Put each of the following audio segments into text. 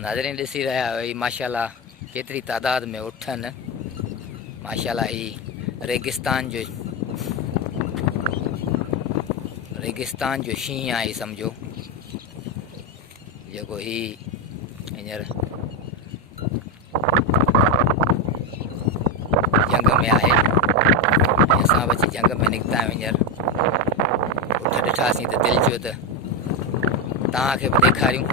नाज़रीन ॾिसी रहिया आहियो माशाल्लाह केतिरी तादाद में उठनि। माशाल्लाह ही रेगिस्तान जो शींहुं आहे सम्झो, जेको ही हींअर जंग में आहे। असां बि जंग में निकिता आहियूं। हींअर उठ ॾिठासीं त दिलि चयो त तव्हांखे बि ॾेखारियूं।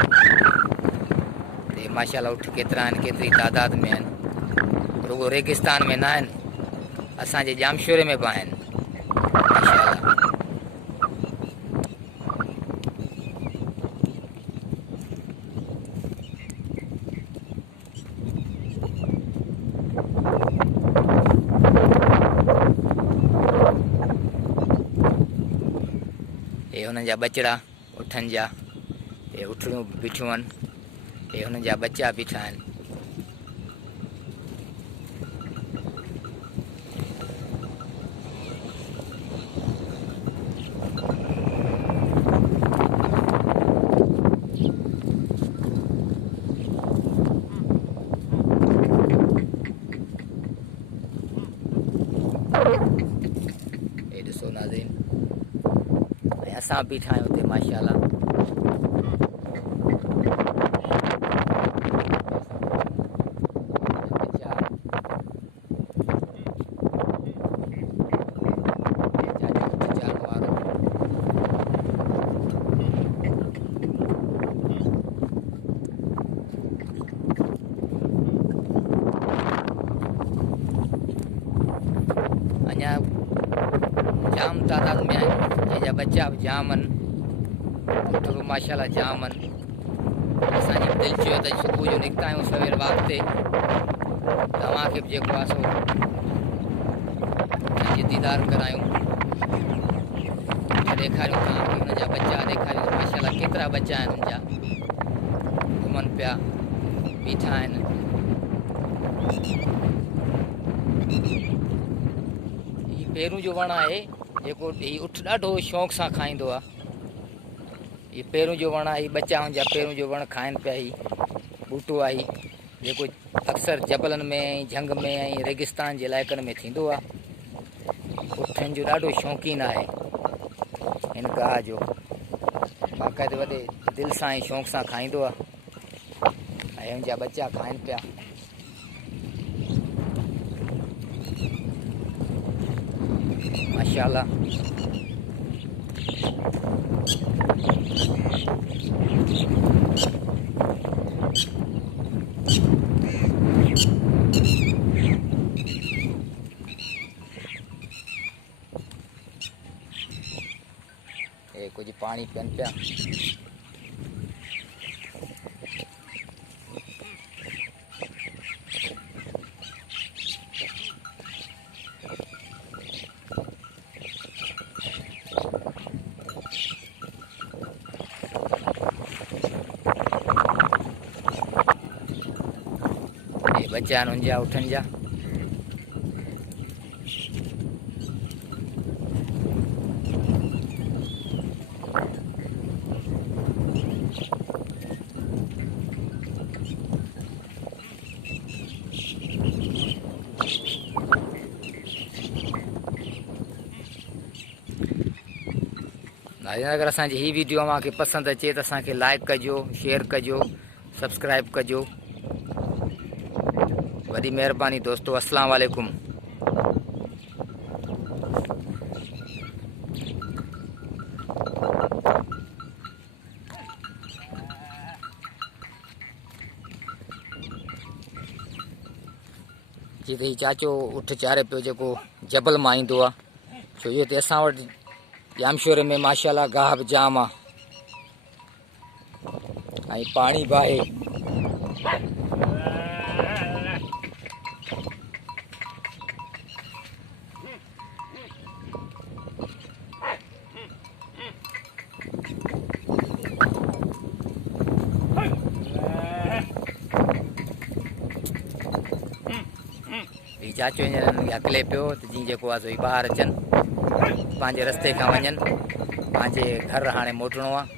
माशाल्लाह उठ केतिरा आहिनि, केतिरी तादाद में आहिनि। रुगो रेगिस्तान में न आहिनि, असांजे जामशोरे में बि आहिनि माशाल्लाह। हे हुननि जा बचड़ा उठनि जा, हे उठड़ियूं बीठियूं आहिनि, हे हुननि जा बच्चा बीठा आहिनि। हे ॾिसो नाज़रीन, ऐं असां बीठा आहियूं हुते माशाल्लाह। अञा जाम तादाद में आहिनि, जंहिंजा बच्चा बि जाम आहिनि, उठ बि माशाल्लाह जाम आहिनि। असांजी दिलि चयो त सुबुह जो निकिता आहियूं सवेर वक़्त ते, तव्हांखे बि जेको आहे सो पंहिंजी दीदार करायूं, ॾेखारियूं तव्हांखे हुन जा बच्चा ॾेखारियूं। माशाल्लाह केतिरा बच्चा आहिनि हुन जा, घुमनि पिया, बीठा आहिनि। पेरू जो वण आहे जेको ही उठ ॾाढो शौक़ सां खाईंदो आहे। ही पेरू जो वण आहे, बच्चा हुनजा पेरू जो वण खाइनि पिया। ही बूटो आहे जेको अक्सर जबलनि में, झंग में ऐं रेगिस्तान जे इलाइक़नि में थींदो आहे। उठनि जो ॾाढो शौक़ीन आहे हिन गाह जो, बाक़ाइदे वॾे दिलि सां ऐं शौक़ सां खाईंदो आहे ऐं हुनजा बच्चा खाइनि पिया। माशाल्लाह ये कुछ पानी पियनि पिया। बच्चा उनजा उठनि जा। अगर असांजी ही वीडियो तव्हांखे पसंदि अचे त असांखे लाइक कजो, शेयर कजो, सब्सक्राइब कजो। वॾी महिरबानी दोस्तो, अस्सलाम वालेकुम। जी ही चाचो उठ चारे पियो जेको जबल मां ईंदो आहे, छो जो हिते असां वटि जामशोरे में माशाल्लाह गाह बि जाम आहे। ऐं पाणी बाहे ही चाचो हींअर हकले पियो त जीअं जेको आहे सो ही ॿाहिरि अचनि पंहिंजे रस्ते खां वञनि पंहिंजे घर हाणे मोटिणो आहे।